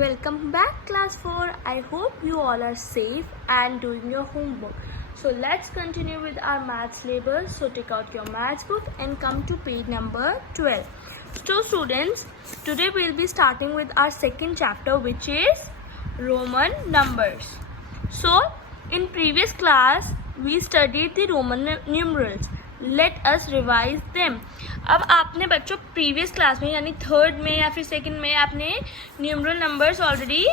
Welcome back class 4. I hope you all are safe and doing your homework. So let's continue with our maths labels. So take out your maths book and come to page number 12. So students, today we'll be starting with our second chapter, which is Roman numbers. So in previous class we studied the Roman numerals. Let us revise them. अब आपने बच्चों previous class में यानी third में या फिर second में आपने न्यूमरल नंबर्स ऑलरेडी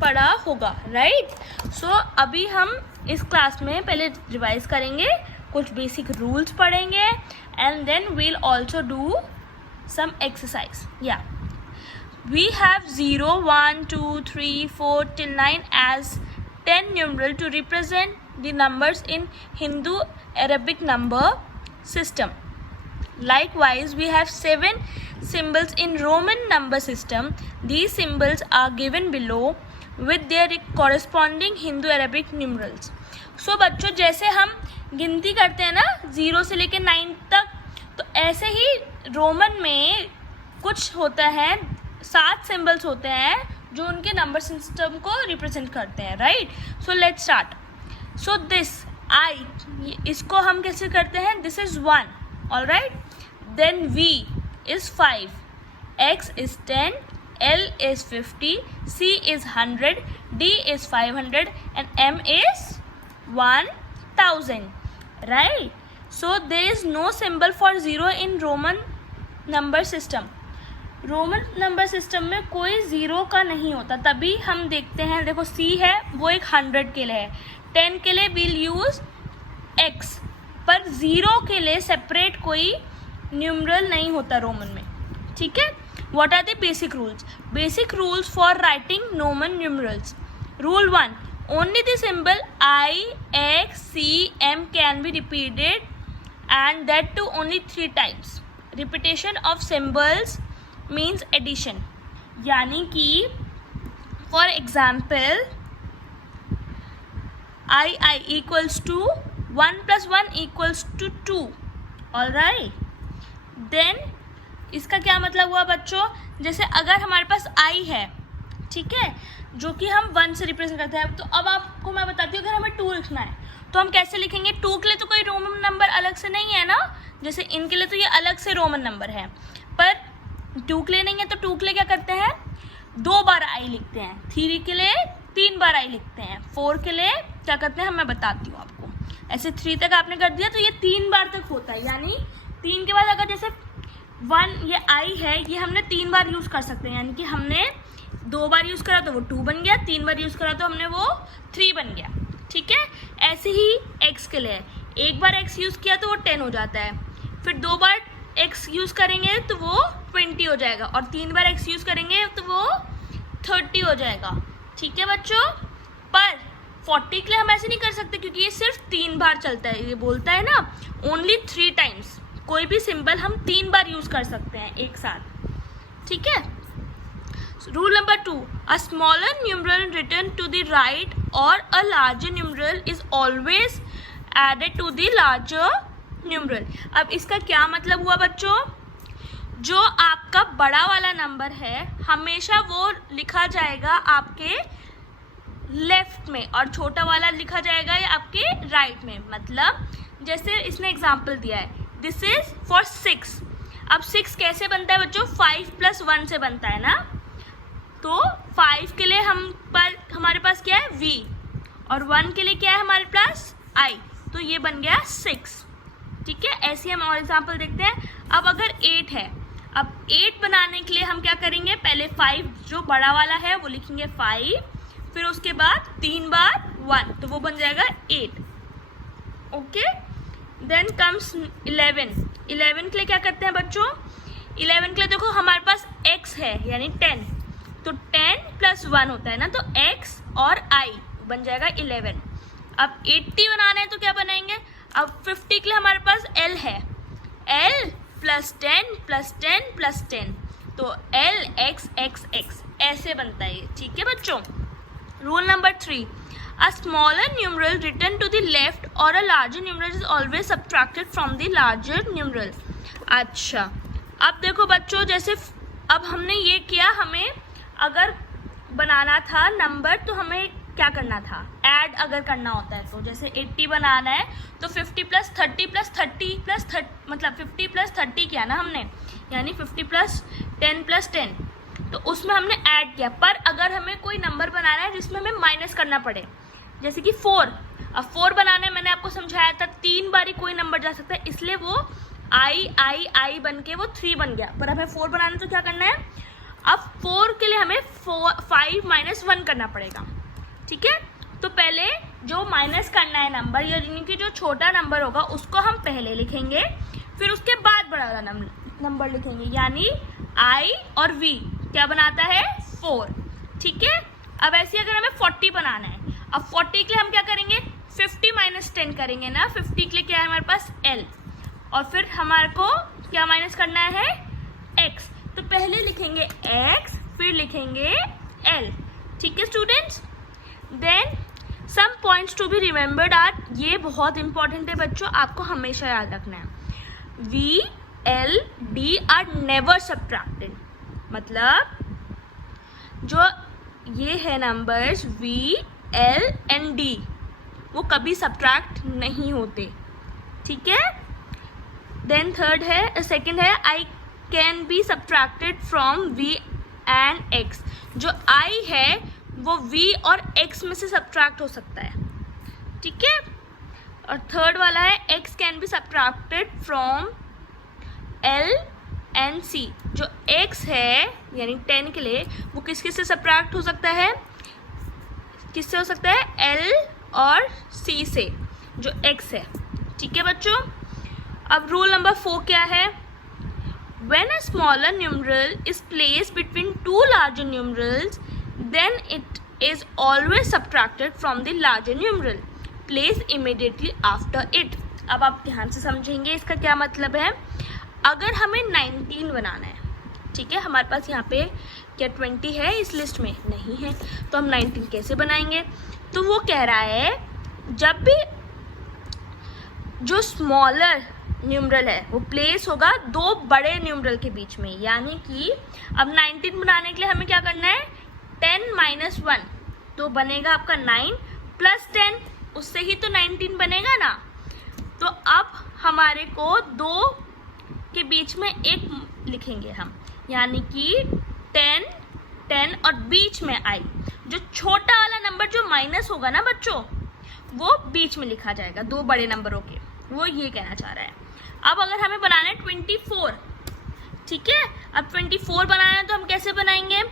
पढ़ा होगा, राइट? सो अभी हम इस क्लास में पहले रिवाइज करेंगे, कुछ बेसिक रूल्स पढ़ेंगे and then we'll also do some exercise. या we have 0, 1, 2, 3, 4 till 9 as 10 numeral to represent the numbers in Hindu Arabic number system. Likewise, we have 7 symbols in Roman number system. These symbols are given below with their corresponding Hindu Arabic numerals. So बच्चों, जैसे हम गिनती करते हैं ना 0 से लेकर 9 तक, तो ऐसे ही रोमन में कुछ होता है, 7 सिम्बल्स होते हैं जो उनके नंबर सिस्टम को रिप्रेजेंट करते हैं, right? So let's start. So this I, इसको हम कैसे करते हैं? This is 1, all right. Then V is 5, X is 10, L is 50, C is 100, D is 500 and M is 1000, right? So there is no symbol for 0 in Roman number system. Roman number system में कोई zero का नहीं होता. तभी हम देखते हैं, देखो C है वो एक 100 के लिए है, 10 के लिए विल यूज़ X, पर 0 के लिए सेपरेट कोई न्यूमरल नहीं होता रोमन में, ठीक है? What are the basic rules? Basic rules for writing Roman numerals. Rule 1, only the symbol I, X, C, M can be repeated and that too only 3 times. Repetition of symbols means addition, यानी कि for example I equals to 1 + 1 equals to 2, all right. Then इसका क्या मतलब हुआ बच्चों? जैसे अगर हमारे पास I है, ठीक है, जो कि हम 1 से रिप्रेजेंट करते हैं, तो अब आपको मैं बताती हूँ, अगर हमें 2 लिखना है तो हम कैसे लिखेंगे? 2 के लिए तो कोई रोमन नंबर अलग से नहीं है ना, जैसे इनके लिए तो ये अलग से रोमन नंबर है, पर 2 के लिए नहीं है, तो 2 के लिए क्या करते हैं? 2 बार I लिखते हैं. 3 के लिए 3 बार I लिखते हैं. 4 के लिए क्या करते हैं, मैं बताती हूँ आपको. ऐसे 3 तक आपने कर दिया तो ये 3 बार तक होता है, यानी 3 के बाद अगर जैसे 1 ये I है, ये हमने 3 बार यूज़ कर सकते हैं, यानी कि हमने 2 बार यूज़ करा तो वो 2 बन गया, 3 बार यूज़ करा तो हमने वो 3 बन गया, ठीक है? ऐसे ही X के लिए, एक बार X यूज़ किया तो वो 10 हो जाता है, फिर 2 बार X यूज़ करेंगे तो वो 20 हो जाएगा, और 3 बार X यूज़ करेंगे तो वो 30 हो जाएगा, ठीक है बच्चों? पर 40 के लिए हम ऐसे नहीं कर सकते, क्योंकि ये सिर्फ 3 बार चलता है. ये बोलता है ना ओनली 3 टाइम्स. कोई भी सिंबल हम 3 बार यूज़ कर सकते हैं एक साथ, ठीक है? Rule number 2, a smaller numeral written to the right और a larger numeral is always added to the larger numeral. अब इसका क्या मतलब हुआ बच्चों? जो आपका बड़ा वाला नंबर है हमेशा वो लिखा जाएगा आपके लेफ्ट में और छोटा वाला लिखा जाएगा या आपके राइट में. मतलब जैसे इसने एग्जांपल दिया है, दिस इज फॉर 6. अब 6 कैसे बनता है बच्चों? 5 + 1 से बनता है ना. तो 5 के लिए हमारे पास क्या है? V, और 1 के लिए क्या है हमारे पास? I. तो ये बन गया 6, ठीक है? ऐसे हम और एग्जांपल देखते हैं. अब अगर 8 है, अब 8 बनाने के लिए हम क्या करेंगे? पहले 5 जो बड़ा वाला है वो लिखेंगे 5, फिर उसके बाद 3 बार 1, तो वो बन जाएगा 8, ओके? Then comes 11. 11 के लिए क्या करते हैं बच्चों? 11 के लिए देखो हमारे पास X है यानी 10, तो 10 + 1 होता है ना, तो X और I बन जाएगा 11. अब 80 बनाना है तो क्या बनाएंगे? अब 50 के लिए हमारे पास L है, L + 10 + 10 + 10, तो L X X X ऐसे बनता है, ठीक है बच्चों? Rule number 3, a smaller numeral written to the left or a larger numeral is always subtracted from the larger numeral. अच्छा, अब देखो बच्चों, जैसे अब हमने ये किया, हमें अगर बनाना था नंबर तो हमें क्या करना था, ऐड अगर करना होता है तो जैसे 80 बनाना है तो 50 प्लस 30 प्लस 30 प्लस 30 मतलब 50 प्लस 30 किया ना हमने, यानी 50 प्लस 10 तो उसमें हमने ऐड किया। पर अगर हमें कोई नंबर बनाना है जिसमें हमें माइनस करना पड़े, जैसे कि 4, अब 4 बनाने मैंने आपको समझाया था 3 बारी कोई नंबर जा सकता है, इसलिए वो आई बन के वो 3 बन गया। पर हमें 4 बनाना तो क्या करना है, अब 4 के लिए हमें 5 माइनस 1 करना पड़ेगा, ठीक है। तो पहले जो माइनस करना है नंबर, यानी कि जो छोटा नंबर होगा उसको हम पहले लिखेंगे, फिर उसके बाद बड़ा वाला नंबर लिखेंगे, यानी आई और वी क्या बनाता है 4, ठीक है। अब ऐसे अगर हमें 40 बनाना है, अब 40 के लिए हम क्या करेंगे 50 माइनस 10 करेंगे ना, 50 के लिए क्या है हमारे पास L, और फिर हमारे को क्या माइनस करना है x, तो पहले लिखेंगे x फिर लिखेंगे L, ठीक है students. Then some points to be remembered are, ये बहुत इंपॉर्टेंट है बच्चों, आपको हमेशा याद रखना है, V L D are never subtracted, मतलब जो ये है numbers V L and D वो कभी सब्ट्रैक्ट नहीं होते, ठीक है। देन सेकंड है I can be subtracted from V and X, जो I है वो V और X में से सब्ट्रैक्ट हो सकता है, ठीक है। और थर्ड वाला है X can be subtracted from L and C, जो X है यानी 10 के लिए वो किस से सब्ट्रैक्ट हो सकता है, किससे हो सकता है L और C से, जो X है, ठीक है बच्चों। अब रूल नंबर 4 क्या है, when a smaller numeral is placed between two larger numerals then it is always subtracted from the larger numeral placed immediately after it। अब आप ध्यान से समझेंगे इसका क्या मतलब है। अगर हमें 19 बनाना है, ठीक है, हमारे पास यहाँ पे क्या 20 है इस लिस्ट में नहीं है, तो हम 19 कैसे बनाएंगे, तो वो कह रहा है जब भी जो स्मॉलर न्यूमरल है वो प्लेस होगा दो बड़े न्यूमरल के बीच में, यानी कि अब 19 बनाने के लिए हमें क्या करना है 10 माइनस 1, तो बनेगा आपका 9 प्लस 10, उससे ही तो 19 बनेगा ना। तो अब हमारे को दो के बीच में एक लिखेंगे हम, यानी कि 10 और बीच में I, जो छोटा वाला नंबर जो माइनस होगा ना बच्चों वो बीच में लिखा जाएगा दो बड़े नंबरों के, वो ये कहना चाह रहा है। अब अगर हमें बनाना है 24, ठीक है, अब 24 बनाना है तो हम कैसे बनाएंगे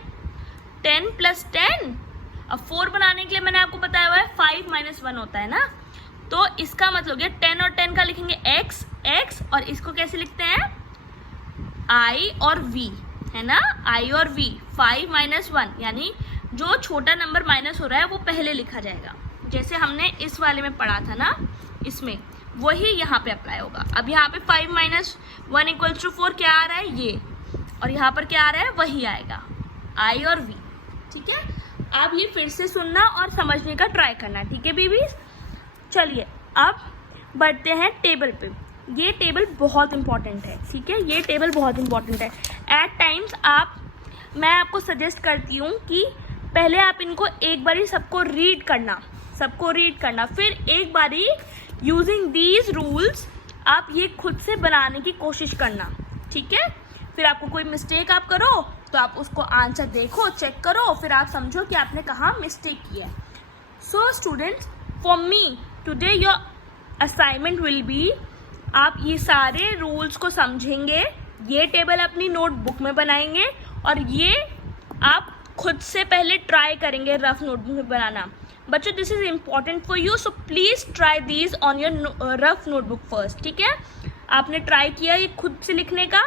10 प्लस 10, अब 4 बनाने के लिए मैंने आपको बताया हुआ है 5 माइनस 1 होता है ना, तो इसका मतलब ये 10 और 10 का लिखेंगे x और इसको कैसे लिखते हैं I और V, है ना, I और V, 5 माइनस 1, यानी जो छोटा नंबर माइनस हो रहा है वो पहले लिखा जाएगा, जैसे हमने इस वाले में पढ़ा था ना, इसमें वही यहाँ पे अप्लाई होगा। अब यहाँ पे 5 माइनस 1 इक्वल्स टू 4 क्या आ रहा है ये, और यहाँ पर क्या आ रहा है वही आएगा I और V, ठीक है। आप ये फिर से सुनना और समझने का ट्राई करना, ठीक है बेबीज। चलिए अब बढ़ते हैं टेबल पे, ये टेबल बहुत इंपॉर्टेंट है, ठीक है, ये टेबल बहुत इंपॉर्टेंट है। एट टाइम्स मैं आपको सजेस्ट करती हूँ कि पहले आप इनको एक बारी सबको रीड करना, फिर एक बारी यूजिंग दीज रूल्स आप ये खुद से बनाने की कोशिश करना, ठीक है। फिर आपको कोई मिस्टेक आप करो तो आप उसको आंसर देखो, चेक करो, फिर आप समझो कि आपने कहाँ मिस्टेक किया है। So students, for me today your assignment will be, आप ये सारे रूल्स को समझेंगे, ये टेबल अपनी नोटबुक में बनाएंगे और ये आप खुद से पहले ट्राई करेंगे रफ नोटबुक में बनाना। बच्चों this is important for you, so please try these on your rough notebook first, ठीक है। आपने ट्राई किया ये खुद से लिखने का,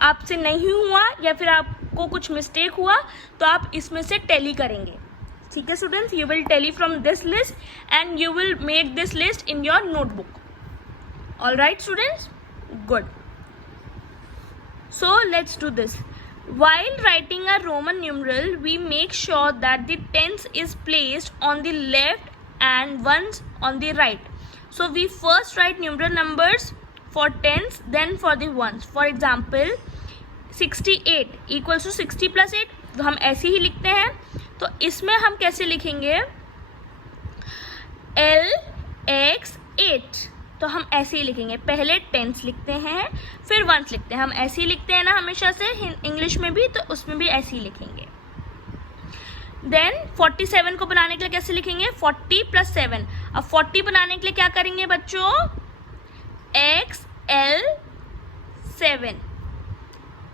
आपसे नहीं हुआ या फिर आपको कुछ मिस्टेक हुआ तो आप इसमें से टैली करेंगे, ठीक है students. You will tally from this list and you will make this list in your notebook. All right students, good. So let's do this. While writing a Roman numeral, we make sure that the tens is placed on the left and ones on the right. So we first write numeral numbers for tens, then for the ones. For example, 68 equals to 60 plus 8, तो हम ऐसे ही लिखते हैं, तो इसमें हम कैसे लिखेंगे LX 8, तो हम ऐसे ही लिखेंगे, पहले टेंस लिखते हैं फिर वंस लिखते हैं, हम ऐसे ही लिखते हैं ना हमेशा से इंग्लिश में भी, तो उसमें भी ऐसे ही लिखेंगे। देन 47 को बनाने के लिए कैसे लिखेंगे 40 + 7। अब 40 बनाने के लिए क्या करेंगे बच्चों XL 7,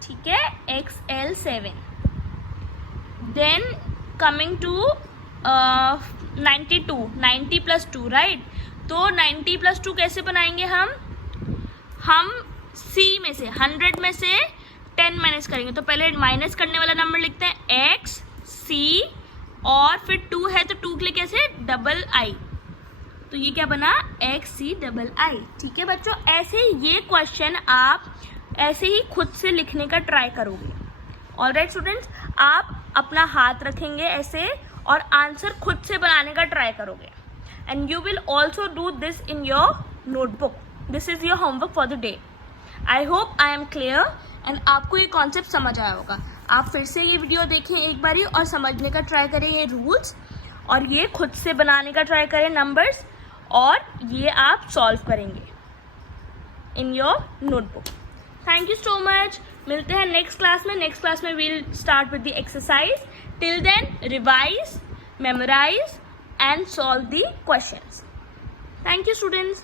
ठीक है XL 7। Then coming to 92, 90 + 2 right, तो 90 + 2 कैसे बनाएंगे हम C में से 100 में से 10 माइनस करेंगे, तो पहले माइनस करने वाला नंबर लिखते हैं X C और फिर 2 है तो 2 के लिए कैसे डबल I, तो ये क्या बना XCII, ठीक है बच्चों। ऐसे ये क्वेश्चन आप ऐसे ही खुद से लिखने का ट्राई करोगे। ऑलराइट स्टूडेंट्स, आप अपना हाथ रखेंगे ऐसे और आंसर खुद से बनाने का ट्राई करोगे, and you will also do this in your notebook. This is your homework for the day. I hope I am clear and आपको ये कॉन्सेप्ट समझ आया होगा। आप फिर से ये वीडियो देखें एक बारी और समझने का ट्राई करें ये रूल्स, और ये खुद से बनाने का ट्राई करें नंबर्स, और ये आप सॉल्व करेंगे in your notebook. Thank you so much. मिलते हैं नेक्स्ट क्लास में। नेक्स्ट क्लास में we'll start with the exercise. Till then revise, memorise and solve the questions. Thank you students.